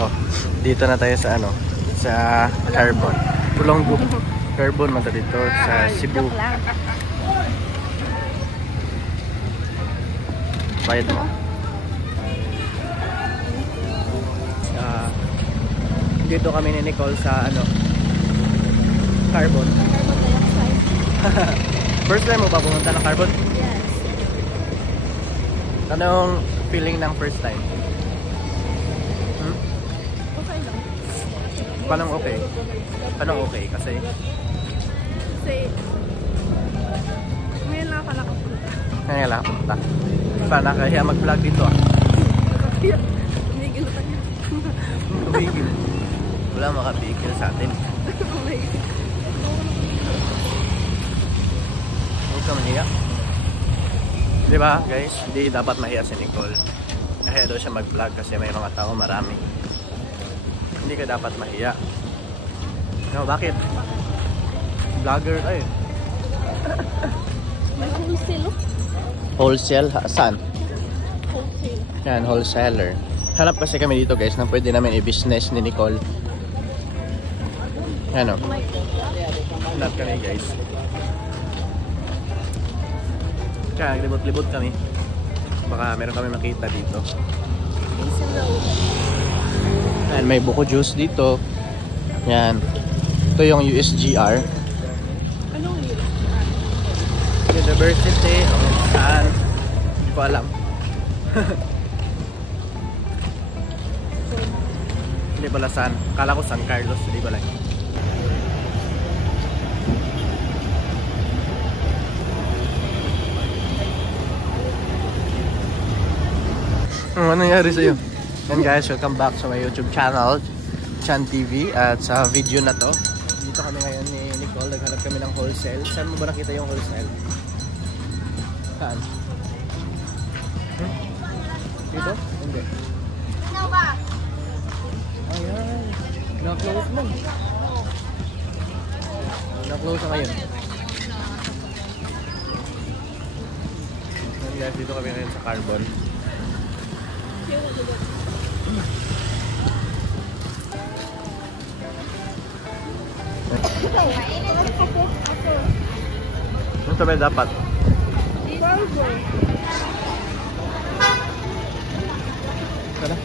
Oh, dito na tayo sa ano, sa Carbon. Pulonggo. Carbon man dito sa Cebu. Bayad mo. Dito kami ni Nicole sa ano, Carbon. Carbon dioxide. First time mo ba pumunta ng Carbon? Yes. Anong feeling ng first time? Okay lang. Paano okay? Paano okay? Kasi ngayon lang ako nakapunta. ngayon lang punta. Paano kaya mag-vlog dito ah? Tumigil pa niya. Tumigil. Wala makapigil sa atin. Huwag ka mahiya. Diba guys? Hindi dapat mahiya si Nicole. Kaya daw siya mag-vlog kasi may mga tao marami. Hindi ka dapat mahiya. No, bakit? Vlogger tayo. May wholesale, oh. Wholesale? Saan? Wholesale. Yan, wholesaler. Hanap kasi kami dito guys na pwede namin i-business ni Nicole. Ano? Hanap kami guys. Kaya naglibot-libot kami. Baka meron kami makita dito. Yan, may buko juice dito. Yan. Ito yung USGR. Anong yun? University of saan? Hindi ko alam. Hindi pala saan. Akala ko San Carlos. Hindi pala. Ano nangyari sa'yo? Yan guys, welcome back sa my YouTube channel, Chan TV. At sa video na to, dito kami ngayon ni Nicole. Naghanap kami ng wholesale. Saan mo ba nakita yung wholesale? Saan? Dito? Hindi. Ayan. Na-close mo. Na-close na ngayon. Yan guys, dito kami ngayon sa Carbon. Ano sabi dapat? Tara.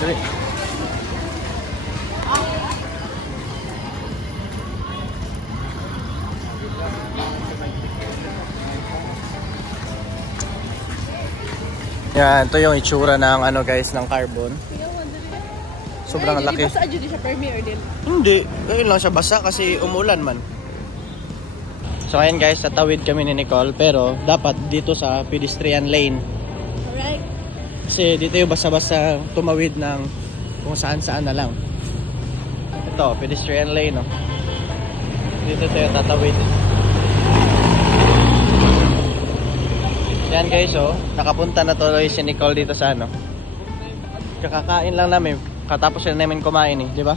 Dali. Yan, ito yung itsura ng ano guys, ng Carbon. Sobrang laki. Basa dyan siya premiere din. Hindi, ngayon lang siya basa kasi umulan man. So ngayon guys, tatawid kami ni Nicole pero dapat dito sa pedestrian lane. Alright. Kasi dito yung basa-basa tumawid ng kung saan-saan na lang. Ito, pedestrian lane, no? Dito tayo tatawid. Yan guys, oh, nakapunta na tuloy si Nicole dito sa ano. Kakakain lang namin, katapos na namin kumain eh, di ba?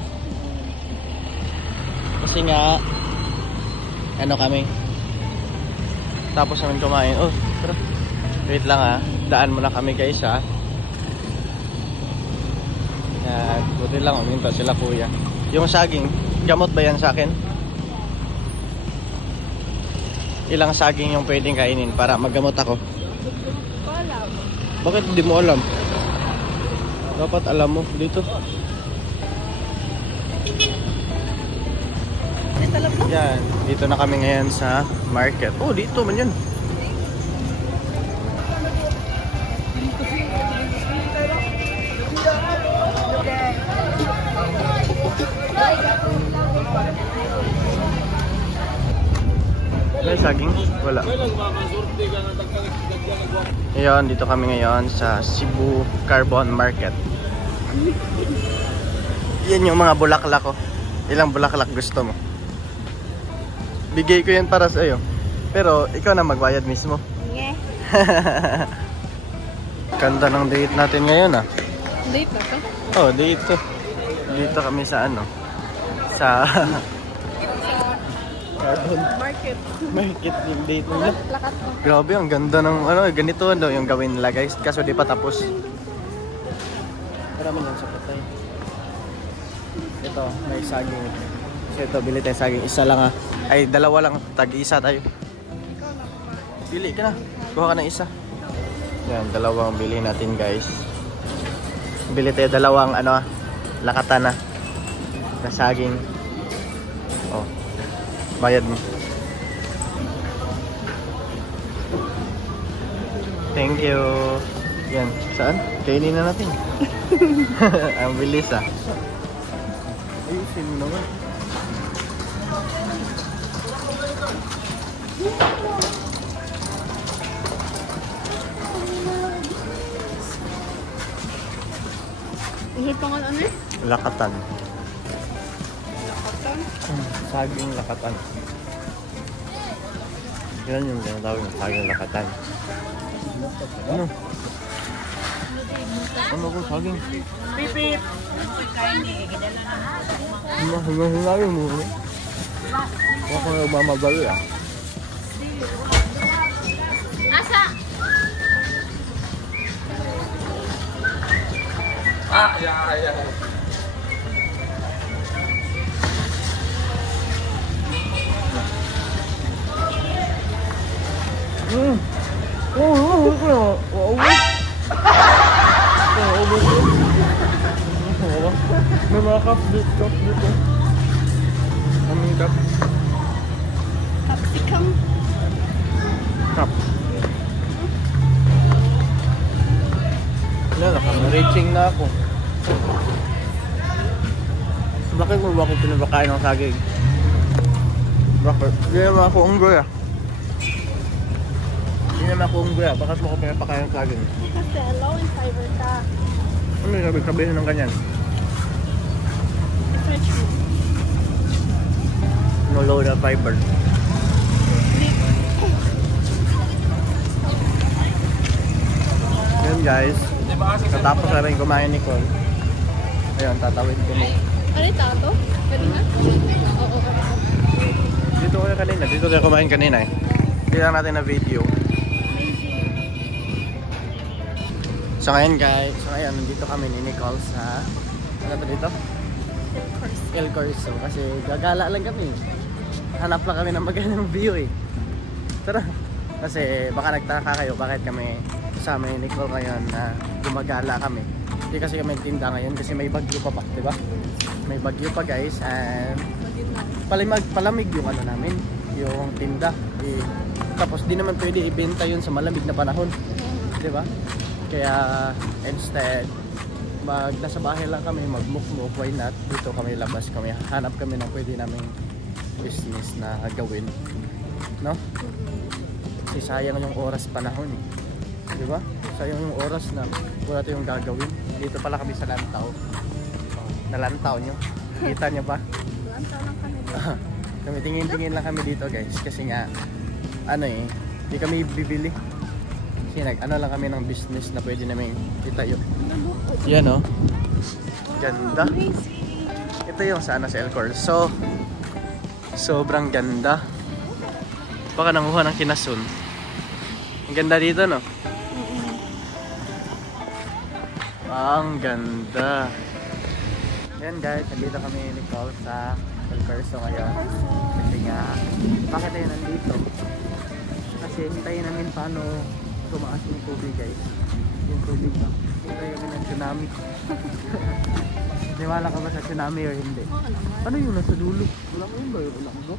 Kasi nga, ano kami, tapos namin kumain. Oh, tara. Wait lang ah, daan muna kami guys ah. Yan, buti lang, uminta sila kuya. Yung saging, gamot ba yan sa akin? Ilang saging yung pwedeng kainin para maggamot ako? Bakit hindi mo alam? Dapat alam mo dito. Yan, dito na kami ngayon sa market. Oh, dito man yan. May saging? Wala. Ngayon, dito kami ngayon sa Cebu Carbon Market. Yan yung mga bulaklak ko. Ilang bulaklak gusto mo? Bigay ko yan para sa iyo. Pero ikaw na magbayad mismo. Yeah. Ganda ng date natin ngayon ah. Date na to? Oh, dito. Dito kami sa ano? Sa Carbon. Market. Market yung date nila. Lakat mo. Grabe, ang ganda ng ano, ganito daw yung gawin nila guys. Kaso di pa tapos. Marami yan sa patay. Ito, may saging. So ito, bili tayo saging. Isa lang Ay, dalawa lang. Tag-isa tayo. Bili ka na. Kuha ka ng isa. Yan, dalawang bili natin guys. Bili tayo dalawang lakatan na saging. Oh. Bayad mo. Thank you. Yan, saan? Kainin na natin. Ang bilis Ayusin mo naman. Ihit pa nga ano eh? Lakatan. Lakatan? Saging lakatan. Yan yung tinatawag ng saging lakatan. Ano? Ano kung saging? Pipip! Hingay mo. Huwag ko na mamagalo Asa! Yeah. May mga cup dito. Anong cup? Capsicum. Cup. Reaching na ako. Bakit mo ba ako pinapakain ng saging? Bakit? Hindi naman ako unggoy Hindi naman ako unggoy Bakit mo ako pinapakain ng saging? Kasi low in fiber ka. Ano yung sabihin ng ganyan? Fresh food. No low na fiber. Yan guys. Katapos na rin kumain ni Cole. Ayun, tatawid ko mo. Ano yung tato? Kanina? Oo. Dito kayo kanina. Dito kayo kumain kanina Hindi lang natin na video. So ngayon guys, nandito kami ni Nicole sa ano ba dito? El Corso. Kasi gagala lang kami. Hanap lang kami ng magandang view Tara. Kasi baka nagtaka kayo bakit kami kasama ni Nicole ngayon na gumagala kami. Hindi kasi kami tinda ngayon kasi may bagyo pa diba? May bagyo pa guys and palamig yung namin, yung tinda. Tapos di naman pwede ibenta yun sa malamig na panahon. Diba? Kaya instead nasa bahay lang kami, magmukmuk, why not? Dito kami labas kami, hanap kami ng pwede naming business na gawin, no? Kasi sayang yung oras panahon diba? Sayang yung oras na wala tayong gagawin. Dito pala kami sa Lantaw. Nalantaw nyo? Kita nyo ba? Lantaw lang kami. Kami tingin-tingin lang kami dito guys kasi nga hindi kami bibili. Kasi lang kami ng business na pwede namin itayo. Yan ganda. Ito yung sa El Corso. Sobrang ganda. Baka nanguha ng kinasun. Ang ganda dito Ang ganda. Yan guys, nandito kami ni Nicole sa El Corso ngayon. Kasi nga, bakit tayo nandito? Kasi hintayin namin paano tumaas yung tubig guys. Yung tubig na. Hintayin kami ng tsunami. Niwala ka ba sa tsunami or hindi? Ano yung nasa dulo? Wala ko yun ba? Wala ko ba?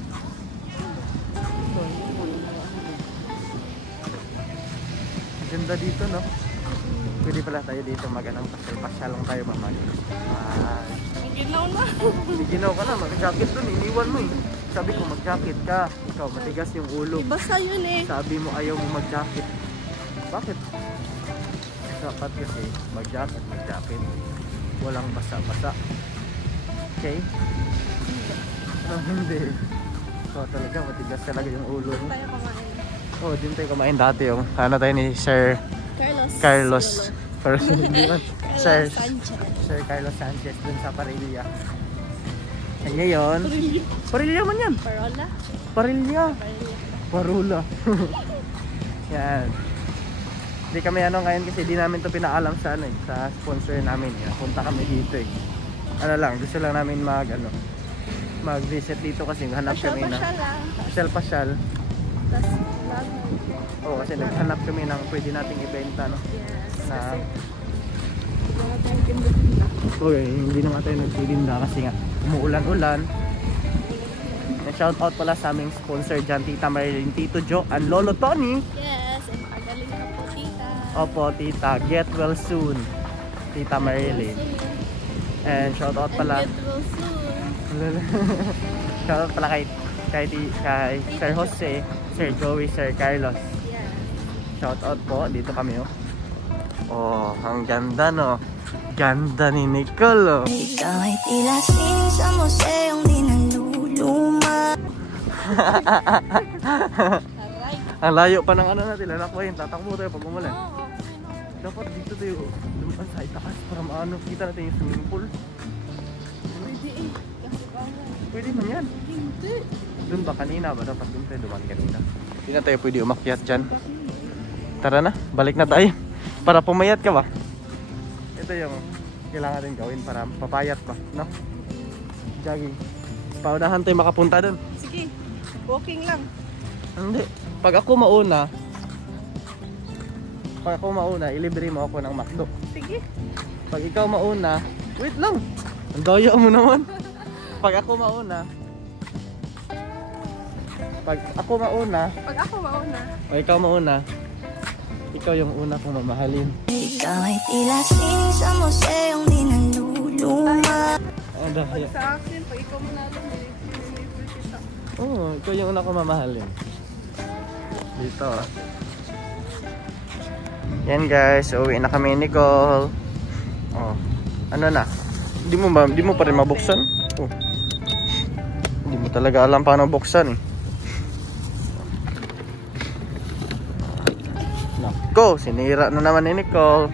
Ang ganda dito Pwede pala tayo dito pasyal lang tayo Ginaw na. Ginaw ka na, mag-jacket dun, iniwan mo Sabi ko mag-jacket ka. Ikaw, matigas yung ulo. Basta yun Sabi mo ayaw mo mag-jacket. Bakit? Dapat kasi mag-jacket. Walang basa-basa. Okay? Hindi. So talaga, matigas talaga yung ulo mo. Tayo kumain. Din tayo kumain dati tayo ni Sir Carlos. Sir Carlos Sanchez dun sa Parilla. And ngayon, Parilla man yan. Parilya. Parula. Yan. Hindi kami ano ngayon kasi di namin to pinaalam sa ano sa sponsor namin. Yan. Punta kami dito eh. Ano lang, gusto lang namin mag-visit dito kasi hanap kami na pasyal. Tapos vlog. Oo, kasi naghanap kami ng pwede nating ibenta, no? Yes. Na, Kasi okay, hindi na nga tayo nagtitinda kasi nga umuulan-ulan. Shout out pala sa aming sponsor dyan, Tita Marilyn, Tito Joe, and Lolo Tony. yes, and magaling ka po, tita. Opo, Tita, get well soon, Tita Marilyn. And shout out pala. And get well soon. Shout out pala kay Sir Jose, Sir Joey, Sir Carlos. Yes. Shout out po, dito kami oh. Oh, ang ganda no. Ganda ni Nicole oh. Ikaw ay tila sining sa museong di naluluma. Alright. Ang layo pa ng ano natin, lalakwayin, tatakbo tayo pag umulan. Oo. Dapat dito tayo lumaan sa itaas para maano, kita natin yung swimming pool. Pwede eh. Kasi bawal. Pwede man yan. Hindi. Doon ba kanina ba? Dapat doon tayo dumaan kanina. Hindi na tayo pwede umakyat dyan. Tara na, balik na tayo. Para pumayat ka ba? Ito yung kailangan din gawin para papayat pa, no? Jogging. Paunahan tayo makapunta doon. Sige. Walking lang. Hindi. Pag ako mauna, ilibre mo ako ng McDo. Sige. Pag ikaw mauna, wait lang. Ang daya mo naman. Pag ako mauna, Pag ako mauna. o ikaw mauna, ikaw yung una kong mamahalin. Ikaw ay tila sining sa museong di naluluma. Ang daya. Sa akin, pag ikaw mo natin, Oo, ikaw yung una kong mamahalin. Dito. Yan guys, uwi na kami ni Nicole. Oh, ano na? Hindi mo pa rin mabuksan? Oh. Hindi mo talaga alam paano buksan eh. Nako, sinira na naman ni Nicole.